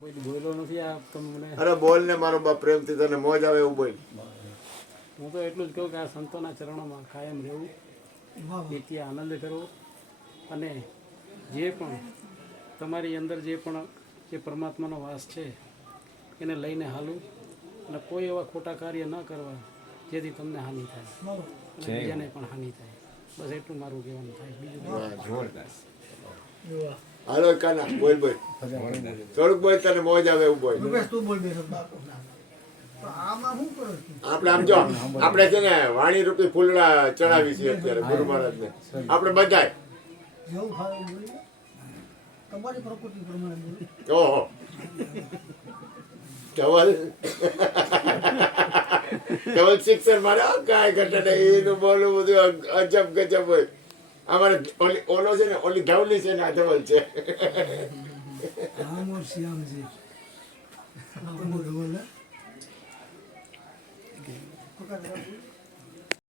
બોલ્યો નથી આ તમને. અરે બોલ ને મારો બાપ, પ્રેમથી તને મોજ આવે એવું બોલ. હું તો એટલું જ કહું કે આ સંતોના ચરણોમાં કાયમ રહેવું, નિત્ય આનંદ કરવો, અને જે પણ તમારી અંદર જે પરમાત્માનો વાસ છે એને લઈને હાલવું, અને કોઈ એવા ખોટા કાર્ય ન કરવા જેથી તમને હાનિ થાય અને બીજાને પણ હાનિ થાય. બસ એટલું મારું કહેવાનું થાય. બીજું હાલો કાના બોલ બોલ, થોડુંક બોલ, તને મોજ આવે એવું બોલ. આપણે આમ જો, આપણે છે ને વાણી રૂપી ફૂલડા ચડાવી છે અત્યારે ગુરુ મહારાજ ને. આપણે બધાય ઓહો ધવલ શિક્ષણ મારે કાંઈ ઘટે નહીં, એનું બોલવું બધું અજબ ગજબ હોય. અમારે ઓલો છે ને, ઓલી ધવલી છે ને, આ ધવલ છે.